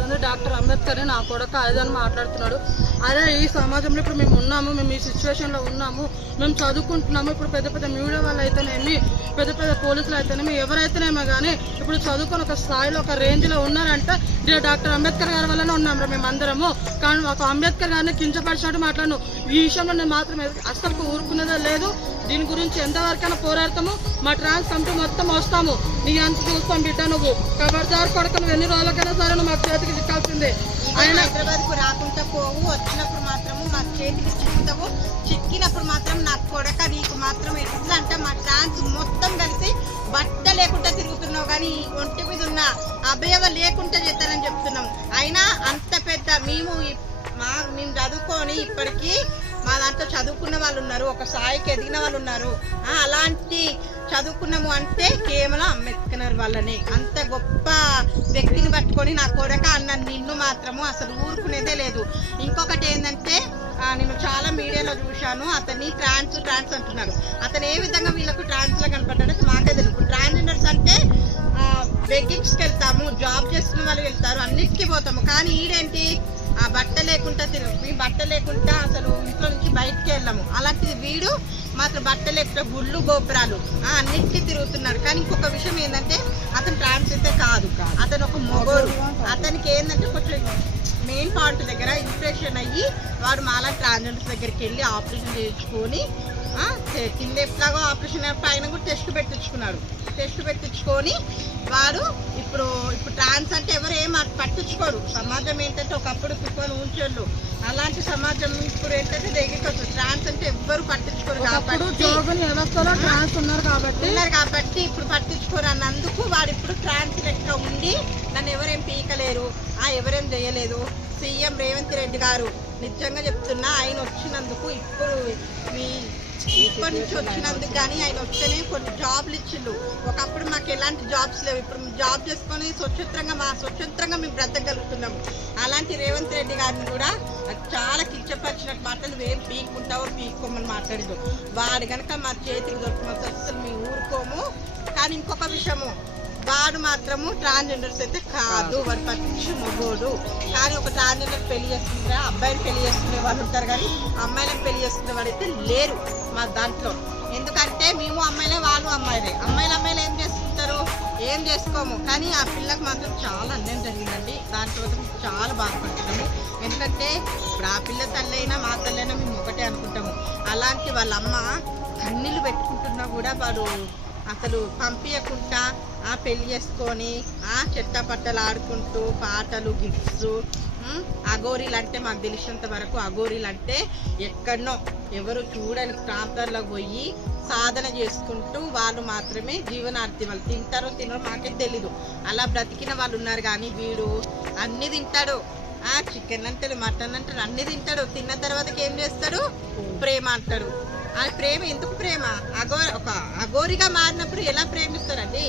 కాదండి, డాక్టర్ అంబేద్కర్ నా కొడుకు అదని మాట్లాడుతున్నాడు. అదే ఈ సమాజంలో ఇప్పుడు మేము ఉన్నాము, మేము ఈ సిచ్యువేషన్లో ఉన్నాము, మేము చదువుకుంటున్నాము. ఇప్పుడు పెద్ద పెద్ద మీడియా వాళ్ళు అయితేనేమి, పెద్ద పెద్ద పోలీసులు అయితేనేమి, ఎవరైతేనేమో కానీ ఇప్పుడు చదువుకొని ఒక స్థాయిలో ఒక రేంజ్లో ఉన్నారంటే డాక్టర్ అంబేద్కర్ గారి వల్లనే ఉన్నాము మేము అందరము. కానీ ఒక అంబేద్కర్ గారిని కించపరిచినట్టు మాట్లాడను. ఈ విషయంలో నేను మాత్రం అస్సలు ఊరుకునేదే లేదు. దీని గురించి ఎంతవరకైనా పోరాడతాము. మా ట్రాన్స్ కమిటీ మొత్తం వస్తాము. నీ అంత చూస్తాం బిడ్డ, నువ్వు ఖబర్దార్ కొడుకు, నువ్వు ఎన్ని రోజులకైనా సరే నువ్వు మాకు చేతికి చిక్కాల్సిందే. ఆయన హైదరాబాద్కు రాకుండా పోవు, వచ్చినప్పుడు మాత్రము మా చేతికి చిక్కుతావు. చిక్కినప్పుడు మాత్రం నా కొడక నీకు మాత్రం ఎట్లా అంటే మా ట్రాన్స్ మొత్తం కలిసి బట్ట లేకుండా తిరుగుతున్నావు, కానీ ఒంటి మీద ఉన్న అభయవ లేకుండా చేస్తానని చెప్తున్నాం. అయినా అంత పెద్ద మేము చదువుకొని ఇప్పటికీ మా దాంట్లో చదువుకున్న వాళ్ళు ఉన్నారు, ఒక స్థాయికి ఎదిగిన వాళ్ళు ఉన్నారు. అలాంటి చదువుకున్నాము అంటే కేవలం అంబేద్కర్ వల్లనే. అంత గొప్ప వ్యక్తిని పట్టుకొని నా కొడక అన్న నిన్ను మాత్రము అసలు ఊరుకునేదే లేదు. ఇంకొకటి ఏంటంటే నేను చాలా మీడియాలో చూశాను, అతన్ని ట్రాన్స్ అంటున్నారు. అతను ఏ విధంగా వీళ్ళకు ట్రాన్స్ లా కనపడ్డాడో మాకే తెలుసు. ట్రాన్స్జెండర్స్ అంటే బెగ్గింగ్స్కి వెళ్తాము, జాబ్ చేసుకున్న వాళ్ళు వెళ్తారు, అన్నిటికీ పోతాము. కానీ ఈడేంటి ఆ బట్ట లేకుండా బట్ట లేకుండా అసలు ఇంట్లో నుంచి బయటకి వెళ్ళాము. అలాంటిది వీడు మాత్రం బట్ట లేకుండా గుళ్ళు గోపురాలు అన్నిటికీ తిరుగుతున్నాడు. కానీ ఇంకొక విషయం ఏంటంటే అతను ట్రాన్స్ అయితే కాదు, అతను ఒక మొగోడు. అతనికి ఏంటంటే కొంచెం మెయిన్ పాయింట్ దగ్గర ఇన్ఫెక్షన్ అయ్యి వాడు మాలా ట్రాన్స్జెండర్స్ దగ్గరికి వెళ్ళి ఆపరేషన్ చేయించుకొని కింద ఎట్లాగో ఆపరేషన్ పైన కూడా టెస్ట్ పెట్టించుకొని వాడు ఇప్పుడు ట్రాన్స్ అంటే ఎవరు ఏం పట్టించుకోరు. సమాజం ఏంటంటే ఒకప్పుడు కుక్కను ఉంచోళ్ళు, అలాంటి సమాజం ఇప్పుడు ఏంటంటే దగ్గరికి ట్రాన్స్ అంటే ఎవ్వరు పట్టించుకోరు కాబట్టి ఇప్పుడు పట్టించుకోరు అన్నందుకు వాడు ఇప్పుడు ట్రాన్స్ లెక్క ఉండి నన్ను ఎవరేం పీకలేరు, ఎవరేం చేయలేదు. సీఎం రేవంత్ రెడ్డి గారు నిజంగా చెప్తున్నా, ఆయన వచ్చినందుకు ఇప్పటి నుంచి వచ్చినందుకు కానీ ఆయన వస్తేనే కొన్ని జాబ్లు ఇచ్చిండు. ఒకప్పుడు మాకు ఎలాంటి జాబ్స్ లేవు, ఇప్పుడు జాబ్ చేసుకొని స్వతంత్రంగా మేము బ్రతకగలుగుతున్నాము. అలాంటి రేవంత్ రెడ్డి గారిని కూడా చాలా కించపరిచినట్టు మాటలు ఏం పీక్కోమని మాట్లాడిండు. వాడు కనుక మా చేతికి దొరుకుతుంది అసలు మేము ఊరుకోము. కానీ ఇంకొక విషయము, వాడు మాత్రము ట్రాన్స్జెండర్స్ అయితే కాదు, వాడు పచ్చి మొగోడు. కానీ ఒక ట్రాన్స్జెండర్ పెళ్లి చేసుకుంటే అబ్బాయిని పెళ్లి చేసుకునే వాళ్ళు ఉంటారు, కానీ అమ్మాయిలను పెళ్లి చేసుకునే వాడు అయితే లేరు మా దాంట్లో. ఎందుకంటే మేము అమ్మాయిలే, వాళ్ళు అమ్మాయిలే. అమ్మాయిలు ఏం చేసుకుంటారు, ఏం చేసుకోము. కానీ ఆ పిల్లకి మాత్రం చాలా అన్యాయం జరిగిందండి. దాంట్లో చాలా బాధపడుతున్నాము. ఎందుకంటే ఇప్పుడు ఆ పిల్ల తల్లైనా మా తల్లైనా మేము ఒకటే అనుకుంటాము. అలాంటి వాళ్ళ అమ్మ కన్నీళ్ళు పెట్టుకుంటున్నా కూడా వాడు అసలు పంపించకుండా పెళ్లి చేసుకొని చెట్టపట్టలు ఆడుకుంటూ పాటలు గిఫ్ట్స్. అఘోరీలు అంటే మాకు తెలిసినంత వరకు అఘోరీలు అంటే ఎక్కడనో ఎవరు చూడని ప్రాంతాల్లో పోయి సాధన చేసుకుంటూ వాళ్ళు మాత్రమే జీవనార్థి, వాళ్ళు తింటారో తినరో మాకే తెలీదు, అలా బ్రతికిన వాళ్ళు ఉన్నారు. కానీ వీడు అన్ని తింటాడు, చికెన్ అంటాడు, మటన్ అంటాడు, అన్ని తింటాడు. తిన్న తర్వాతకి ఏం చేస్తాడు, ప్రేమ అంటాడు. ఆ ప్రేమ ఎందుకు ప్రేమ? ఒక అఘోరిగా మారినప్పుడు ఎలా ప్రేమిస్తారండి?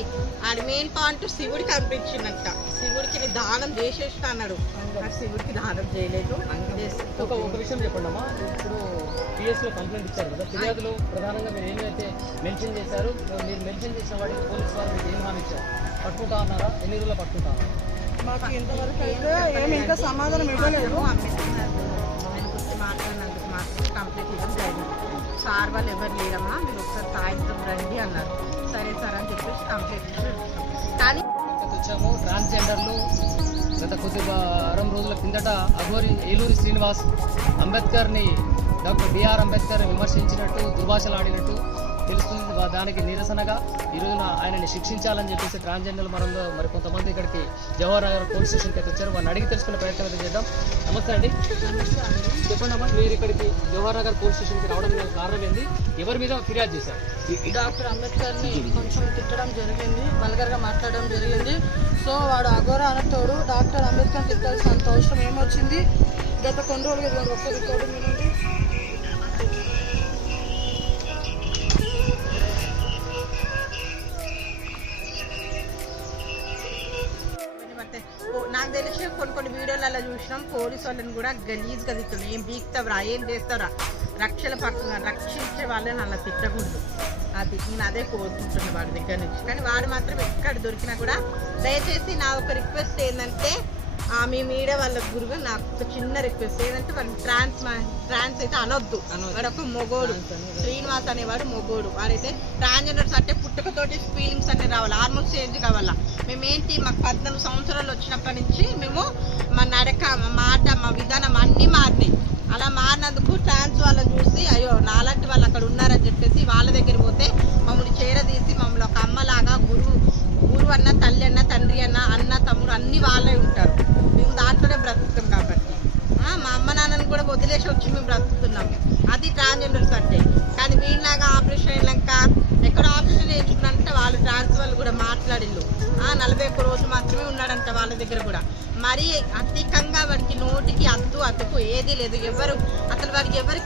ఆడి మెయిన్ పాయింట్ శివుడికి అనిపించిందంట, శివుడికి దానం చేసేస్తా అన్నాడు. ఆ శివుడికి దానం చేయలేదు. ఒక విషయం చెప్పండి అమ్మా, ఇప్పుడు పిఎస్ లో కంప్లైంట్ ఇచ్చారు కదా, ఫిర్యాదులో ప్రధానంగా మీరు ఏమైతే మెన్షన్ చేశారు, మీరు మెన్షన్ చేసిన వాటికి పోలీసు వారు మీకు ఏం హామీ ఇచ్చారు? పట్టుకుంటా అన్నారా? ఎన్ని రోజుల్లో పట్టుకుంటా అన్నారా? మాకు ఇంతవరకు అయితే ఏమి ఇంకా సమాధానం ఇవ్వలేదు. మాట్లాడినందుకు మాత్రం కంప్లీట్ ఇవ్వడం జరిగింది. సార్ వాళ్ళు ఎవరు లేరమ్మా, మీరు ఒకసారి సాయంత్రం రండి అన్నారు. సరే సార్ అని చెప్పేసి కంప్లీట్ కానీ వచ్చాము. ట్రాన్స్జెండర్లు గత కొద్ది వారం రోజుల కిందట అఘోరి ఏలూరి శ్రీనివాస్ అంబేద్కర్ని, డాక్టర్ బిఆర్ అంబేద్కర్ విమర్శించినట్టు, దుర్భాషలాడినట్టు తెలుస్తుంది. దానికి నిరసనగా ఈరోజున ఆయనని శిక్షించాలని చెప్పేసి ట్రాన్స్జెండర్లు మరి కొంతమంది ఇక్కడికి జవహర్ నగర్ పోలీస్ స్టేషన్కి అయితే వచ్చారు. వారిని అడిగి తెలుసుకునే ప్రయత్నం అయితే చేద్దాం. నమస్తే అండి, చెప్పండి అమ్మా, మీరు ఇక్కడికి జవహర్ నగర్ పోలీస్ స్టేషన్కి రావడం గల కారణం ఏంది? ఎవరి మీద ఫిర్యాదు చేశారు? డాక్టర్ అంబేద్కర్ని కొంచెం తిట్టడం జరిగింది, వల్గర్గా మాట్లాడడం జరిగింది. సో వాడు అఘోర అనతోడు డాక్టర్ అంబేద్కర్ తిట్టాల్సినంత అవసరం ఏమొచ్చింది? గత కొన్ని రోజులుగా ఒక్కరి తోడు మీరండి నాకు తెలిసి కొన్ని వీడియోలలో చూసినాం, పోలీసు వాళ్ళని కూడా గలీజ్గా తిట్టున్నాం. ఏం బీక్తావురా, ఏం చేస్తావురా, రక్షించే వాళ్ళని అలా తిట్టకూడదు. అది నేను అదే కోరుకుంటున్నాను వాడి దగ్గర నుంచి. కానీ వాడు మాత్రం ఎక్కడ దొరికినా కూడా దయచేసి నా ఒక రిక్వెస్ట్ ఏంటంటే మీ మీడియా వాళ్ళ గురుగా నాకు ఒక చిన్న రిక్వెస్ట్ ఏంటంటే వాడు ట్రాన్స్ అయితే అనొద్దు. వాడు ఒక మొగోడు, శ్రీనివాస్ అనేవాడు మొగోడు. వాడైతే ట్రాన్స్జెండర్స్ అంటే పుట్టుకతోటి ఫీలింగ్స్ అన్ని రావాలి, హార్మోన్స్ చేంజ్ కావాలా. మేమేంటి మాకు 14 సంవత్సరాలు వచ్చినప్పటి నుంచి మేము మా నడక, మా మాట, మా విధానం అన్నీ మారినాయి. అలా మారినందుకు ట్రాన్స్ వాళ్ళని చూసి అయ్యో నాలాంటి వాళ్ళు అక్కడ ఉన్నారని చెప్పేసి వాళ్ళ దగ్గర పోతే మమ్మల్ని చేరదీసి మమ్మల్ని ఒక అమ్మలాగా గురువు అన్న, తల్లి అన్న, తండ్రి అన్న, అన్న, తమ్ముడు అన్ని వాళ్ళే ఉంటారు. మేము దాంట్లోనే బ్రతుకుతాం కాబట్టి మా అమ్మ నాన్నని కూడా వదిలేసి వచ్చి మేము బ్రతుకుతున్నాము. అది ట్రాన్స్జెండర్స్ అంటే. కానీ వీళ్ళలాగా ఆపరేషన్ అయినాక ఎక్కడ ఆపరేషన్ చేయించుకున్నంటే వాళ్ళు ట్రాన్స్ వాళ్ళు కూడా మాట్లాడిళ్ళు 41 రోజు మాత్రమే ఉన్నాడంట వాళ్ళ దగ్గర కూడా. మరీ అధికంగా వాడికి నోటికి అతుకు ఏదీ లేదు. అసలు వాడికి ఎవరి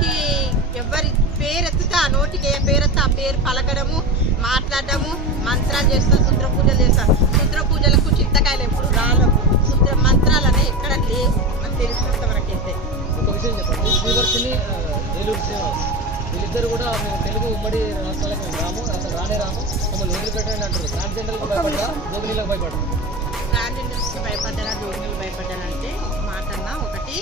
పేరు ఎత్తితే ఆ నోటికి ఏ పేరు ఎత్తే ఆ పేరు పలకడము, మాట్లాడము, మంత్రాలు చేస్తారు, శుద్ర పూజలు చేస్తారు. శుద్ర పూజలకు చింతకాయలు ఎప్పుడు రాలవు, శుద్ర మంత్రాలు అనేవి ఎక్కడ లేవు అని తెలిసినంత వరకు అయితే. ఒక విషయం చెప్పండి, శ్రీవర్షిని, ఏలూరు శ్రీనివాస్ వీళ్ళిద్దరు కూడా మేము తెలుగు ఉమ్మడి రాష్ట్రాలకు మేము రాము, అసలు రాము, మమ్మల్ని వదిలిపెట్టండి అంటారు. ట్రాన్స్జెండర్లకు భయపడరా, జోగినీలకు భయపడరా? ట్రాన్స్జెండర్స్కి భయపడ్డారా, జోగినీలు భయపడ్డారా అంటే ఒక మాట అన్నా. ఒకటి,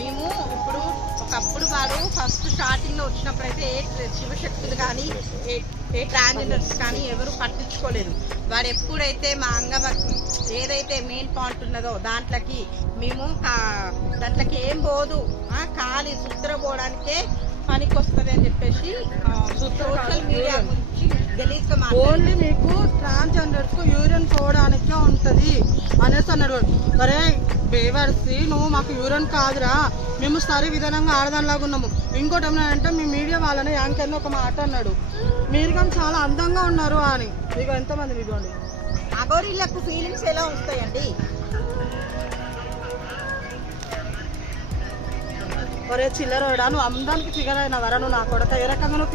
మేము ఇప్పుడు ఒకప్పుడు వాడు ఫస్ట్ స్టార్టింగ్లో వచ్చినప్పుడు అయితే ఏ శివశక్తులు కానీ ఏ ట్రాన్స్జెండర్స్ కానీ ఎవరు పట్టించుకోలేదు. వాడు ఎప్పుడైతే మా ఏదైతే మెయిన్ పాయింట్ ఉన్నదో దాంట్లోకి మేము దాంట్లోకి ఏం పోదు, ఖాళీ సుత్ర పోవడానికే పనికి వస్తుంది అని చెప్పేసి సోషల్ మీడియా గురించి గలీజ్గా ఓన్లీ మీకు ట్రాన్స్జెండర్స్ కు యూరిన్ పోవడానికే ఉంటది అనేసి అన్నాడు. అరే బేవర్సి, నువ్వు మాకు యూరిన్ కాదురా, మేము సరి విధానంగా ఆడదానిలాగా ఉన్నాము. ఇంకోటి ఏమన్నాడంటే మీ మీడియా వాళ్ళని యాంకర్ని ఒక మాట అన్నాడు, మీరు కానీ చాలా అందంగా ఉన్నారు అని. మీకు ఎంతమంది ఇదిగోండి అగోరీలకు ఫీలింగ్స్ ఎలా వస్తాయండి? ఒరే చిల్లరోడా, నువ్వు అందానికి ఫిగర్ అయిన వరా, నువ్వు నా కొడక ఏ రకంగా నువ్వు